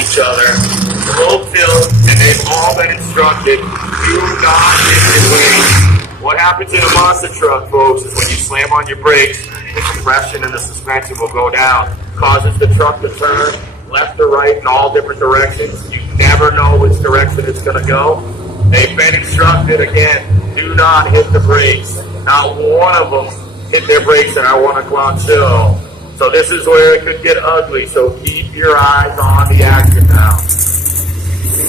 each other, full tilt, and they've all been instructed, do not hit your wing. What happens in a monster truck, folks, is when you slam on your brakes, the compression and the suspension will go down, causes the truck to turn left or right in all different directions. You never know which direction it's going to go. They've been instructed, again, do not hit the brakes. Not one of them hit their brakes at our 1 o'clock show. So this is where it could get ugly, so keep your eyes on the action now.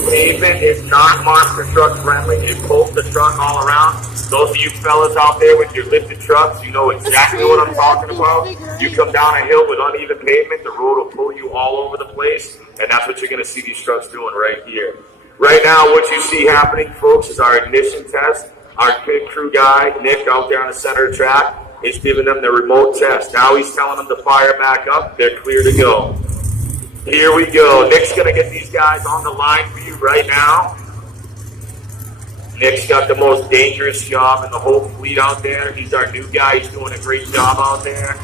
Pavement is not monster truck friendly. It pulls the truck all around. Those of you fellas out there with your lifted trucks, you know exactly what I'm talking about. You come down a hill with uneven pavement, the road will pull you all over the place, and that's what you're going to see these trucks doing right here. Right now, what you see happening, folks, is our ignition test. Our pit crew guy, Nick, out there on the center of the track, is giving them the remote test. Now he's telling them to fire back up. They're clear to go. Here we go. Nick's going to get these guys on the line for you right now. Nick's got the most dangerous job in the whole fleet out there. He's our new guy. He's doing a great job out there.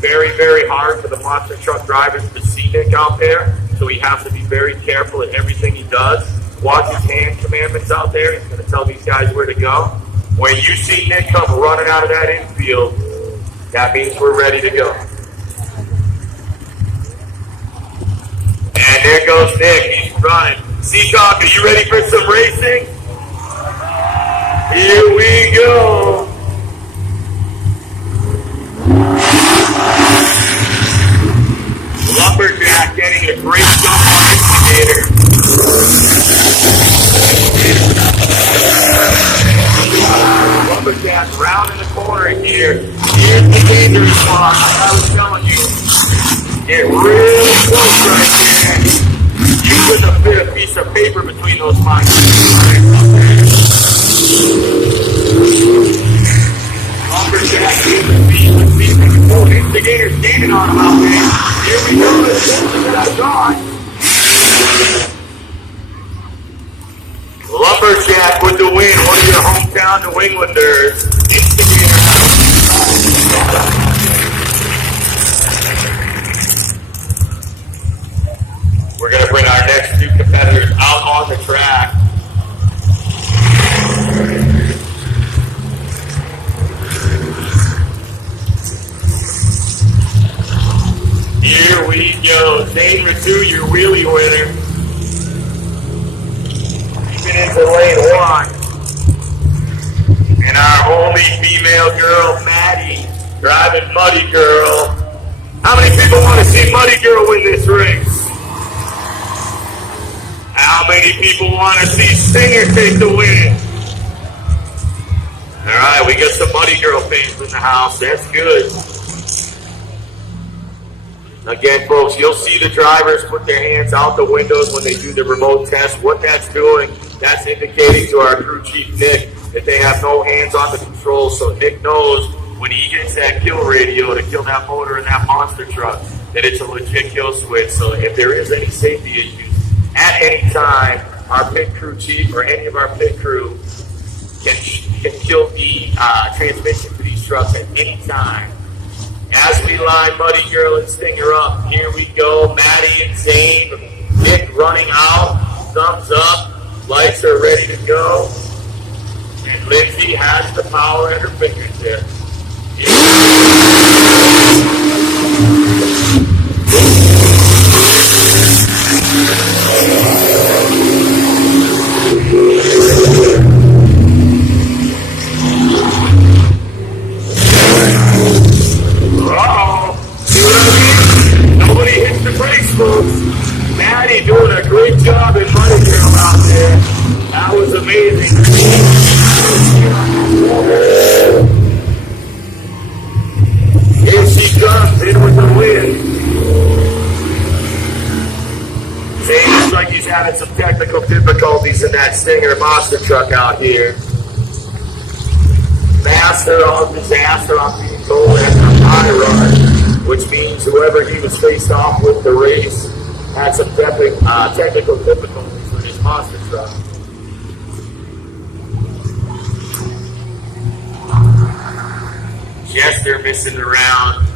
Very, very hard for the monster truck drivers to see Nick out there, so he has to be very careful at everything he does. Watch his hand commandments out there. He's going to tell these guys where to go. When you see Nick come running out of that infield, that means we're ready to go. And there goes Nick. He's running. Seacock, are you ready for some racing? Here we go. Lumberjack getting a great jump on Instigator. Lumberjack round in the corner here. Here's the dangerous spot. Like I was telling you. Get really close right there. You couldn't have fit a piece of paper between those lines. Lumberjack in the feet with me. Oh, Instigator standing on him out there. Here we go. That's on. Lumberjack with the win. One of your hometown New Englanders. Instigator. We're going to bring our next two competitors out on the track. Here we go. Zane Ratu, your wheelie winner. Keeping into lane 1. And our only female girl, Maddie, driving Muddy Girl. How many people want to see Muddy Girl win this race? How many people want to see Stinger take the win? All right, we got some Muddy Girl fans in the house. That's good. Again, folks, you'll see the drivers put their hands out the windows when they do the remote test. What that's doing, that's indicating to our crew chief, Nick, that they have no hands on the controls. So Nick knows when he hits that kill radio to kill that motor in that monster truck, that it's a legit kill switch. So if there is any safety issues, at any time, our pit crew chief or any of our pit crew can kill the transmission for these trucks at any time. As we line Muddy Girl and Stinger up, here we go. Maddie and Zane, Nick running out, thumbs up, lights are ready to go. And Lindsay has the power at her fingertips. Nobody hits the brakes, folks. Maddie doing a great job in Muddy Girl out there. That was amazing. Here she comes, in with the win. Seems like he's having some technical difficulties in that Stinger monster truck out here. Master of disaster, I'm being told, after a high run, which means whoever he was faced off with the race had some technical difficulties with his monster truck. Jester missing the round.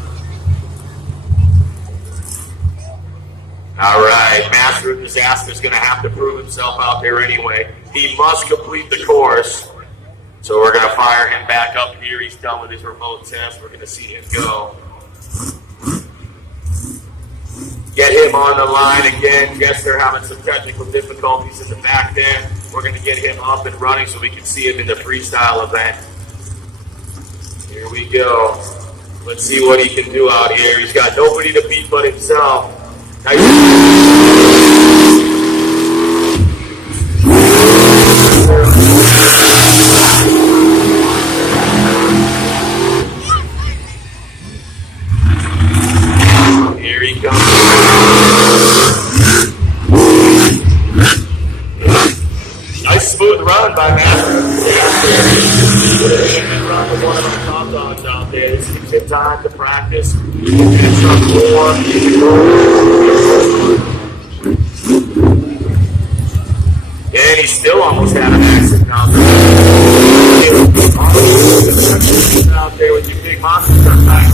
All right, Master of Disaster is going to have to prove himself out there anyway. He must complete the course. So we're going to fire him back up here. He's done with his remote test. We're going to see him go. Get him on the line again. Guess they're having some technical difficulties in the back there. We're going to get him up and running so we can see him in the freestyle event. Here we go. Let's see what he can do out here. He's got nobody to beat but himself. Nice. Here he comes. Nice smooth run by Master. Run with one of our top dogs out there. This gives him time to practice. Finish up four. And he still almost had an accident out there. Out there with your big monster truck back.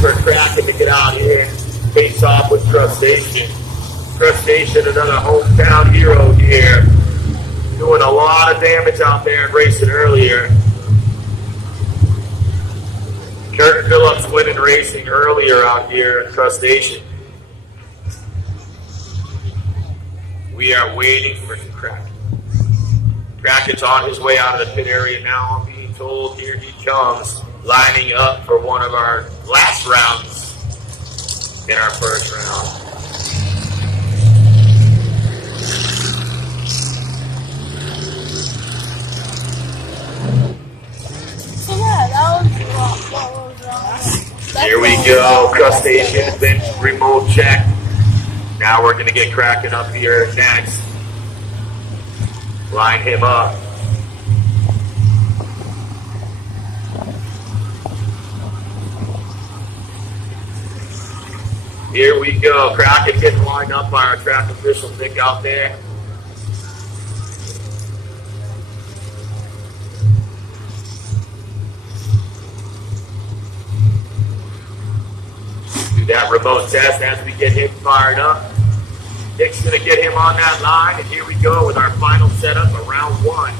For Kraken to get out here, face off with Crustacean. Crustacean, another hometown hero here, doing a lot of damage out there and racing earlier. Kurt Phillips winning racing earlier out here at Crustacean. We are waiting for Kraken. Kraken's on his way out of the pit area now. I'm being told here he comes, lining up for one of our last rounds in our first round. So yeah, that was what was wrong. Here we go. Crustacean has been remote checked. Now we're going to get Kraken up here next. Line him up. Here we go. Kraken getting lined up by our track official Nick out there. Do that remote test as we get him fired up. Nick's going to get him on that line, and here we go with our final setup of round one.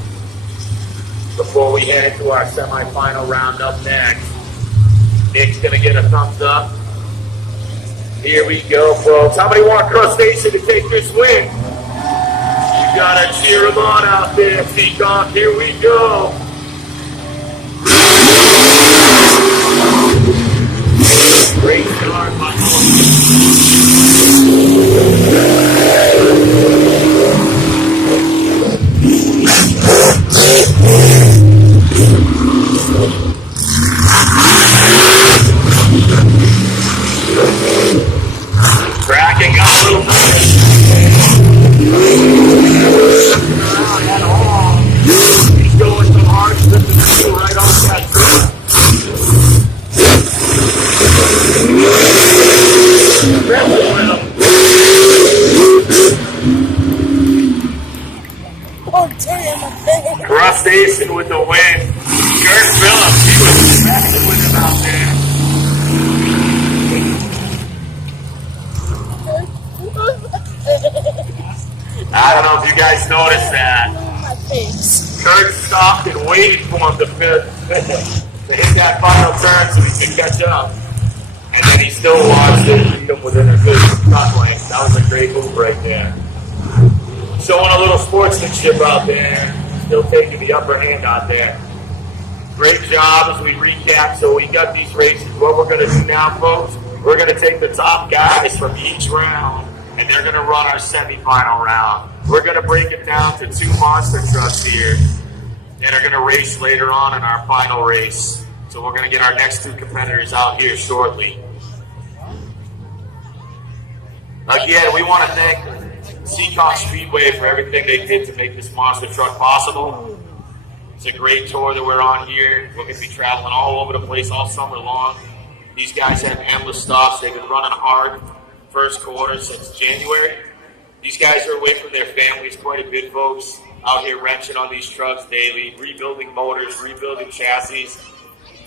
Before we head into our semifinal round up next, Nick's going to get a thumbs up. Here we go, folks. How many want Crustacean to take this win? You gotta cheer him on out there, Peacock. Here we go. Great start, Michael. Kraken got a little bit. He's going so hard, he's lifting the wheel right off that truck. Oh damn, Crustacean with the win. Kurt Phillips, he was expecting with him out there. I don't know if you guys noticed that. my face. Kurt stopped and waited for him to hit that final turn so he could catch up. And then he still watched it and beat him within a good shot length. That was a great move right there. Showing a little sportsmanship out there. Still taking the upper hand out there. Great job as we recap. So we got these races. What we're going to do now, folks, we're going to take the top guys from each round, and they're going to run our semifinal round. We're going to break it down to 2 monster trucks here that are going to race later on in our final race. So we're going to get our next 2 competitors out here shortly. Again, we want to thank Seacon Speedway for everything they did to make this monster truck possible. It's a great tour that we're on here. We're going to be traveling all over the place all summer long. These guys have endless stops. They've been running hard first quarter since January. These guys are away from their families quite a bit, folks. Out here wrenching on these trucks daily, rebuilding motors, rebuilding chassis.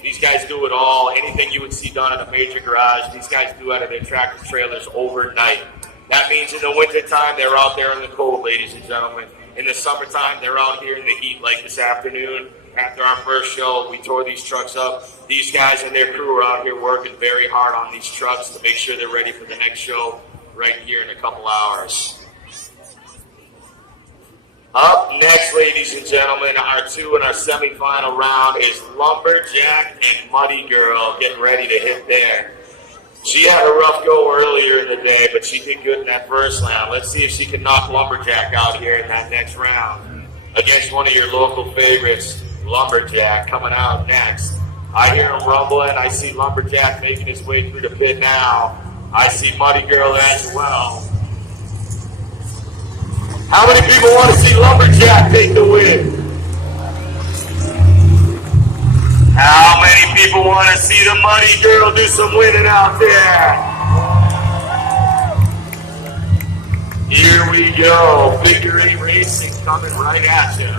These guys do it all. Anything you would see done in a major garage, these guys do out of their tractor trailers overnight. That means in the wintertime, they're out there in the cold, ladies and gentlemen. In the summertime, they're out here in the heat like this afternoon. After our first show, we tore these trucks up. These guys and their crew are out here working very hard on these trucks to make sure they're ready for the next show right here in a couple hours. Up next, ladies and gentlemen, our two in our semifinal round is Lumberjack and Muddy Girl getting ready to hit there. She had a rough go earlier in the day, but she did good in that first round. Let's see if she can knock Lumberjack out here in that next round against one of your local favorites, Lumberjack, coming out next. I hear him rumbling. I see Lumberjack making his way through the pit now. I see Muddy Girl as well. How many people want to see Lumberjack take the win? How many people want to see the Muddy Girl do some winning out there? Here we go. Figure 8 racing coming right at you.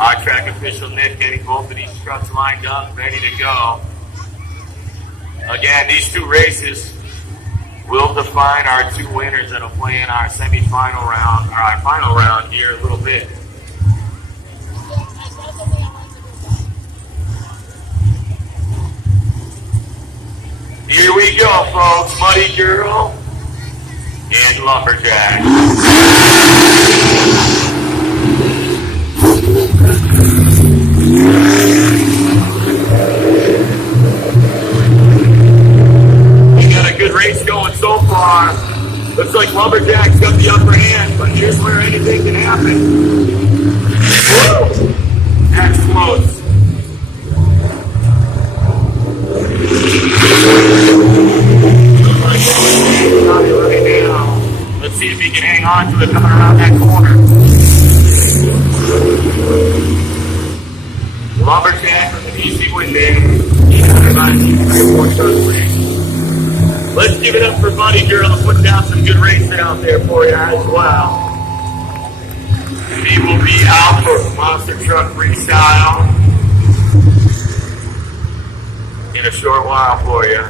Our track official Nick getting both of these trucks lined up, ready to go. Again, these two races will define our two winners that'll play in our semifinal round, or our final round here in a little bit. Here we go, folks. Muddy Girl and Lumberjack. Good race going so far. Looks like Lumberjack's got the upper hand, but here's where anything can happen. Woo! That's close. Right now. Let's see if he can hang on to it coming around that corner. Lumberjack with an easy win there. He's about 3 or 4 race. Let's give it up for Muddy Girl to put down some good racing out there for you as well. He will be out for Monster Truck Freestyle in a short while for you.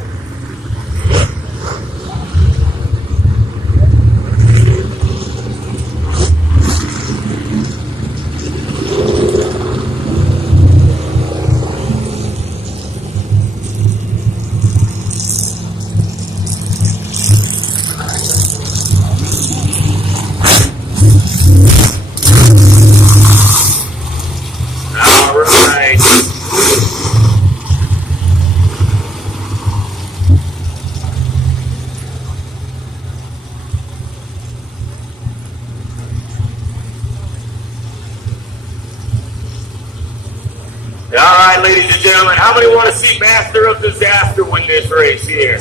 Alright, ladies and gentlemen, how many want to see Master of Disaster win this race here?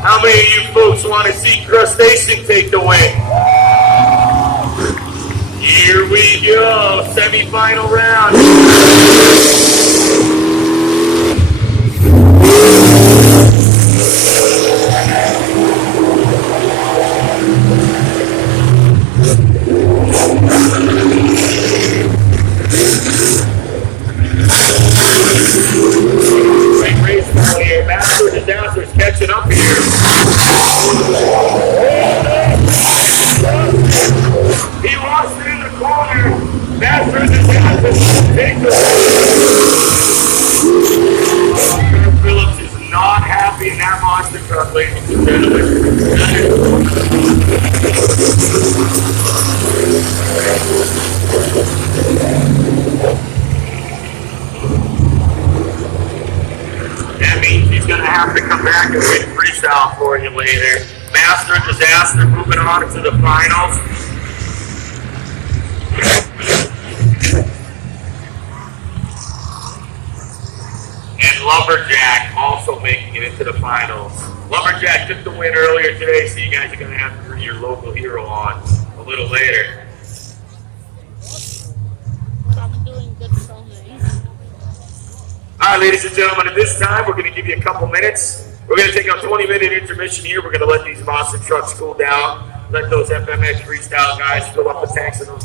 How many of you folks want to see Crustacean take the win? Here we go, semi-final round. Disaster's catching up here. He lost it in the corner. Master Disaster takes the Kurt Phillips is not happy in that monster truck, ladies and gentlemen. That means he's going to have to come back and win freestyle for you later. Master Disaster moving on to the finals. Lumberjack also making it into the finals. Lumberjack took the win earlier today, so you guys are going to have to bring your local hero on a little later. I'm doing good filming. All right, ladies and gentlemen, at this time, we're going to give you a couple minutes. We're going to take a 20-minute intermission here. We're going to let these monster trucks cool down, let those FMX freestyle guys fill up the tanks of those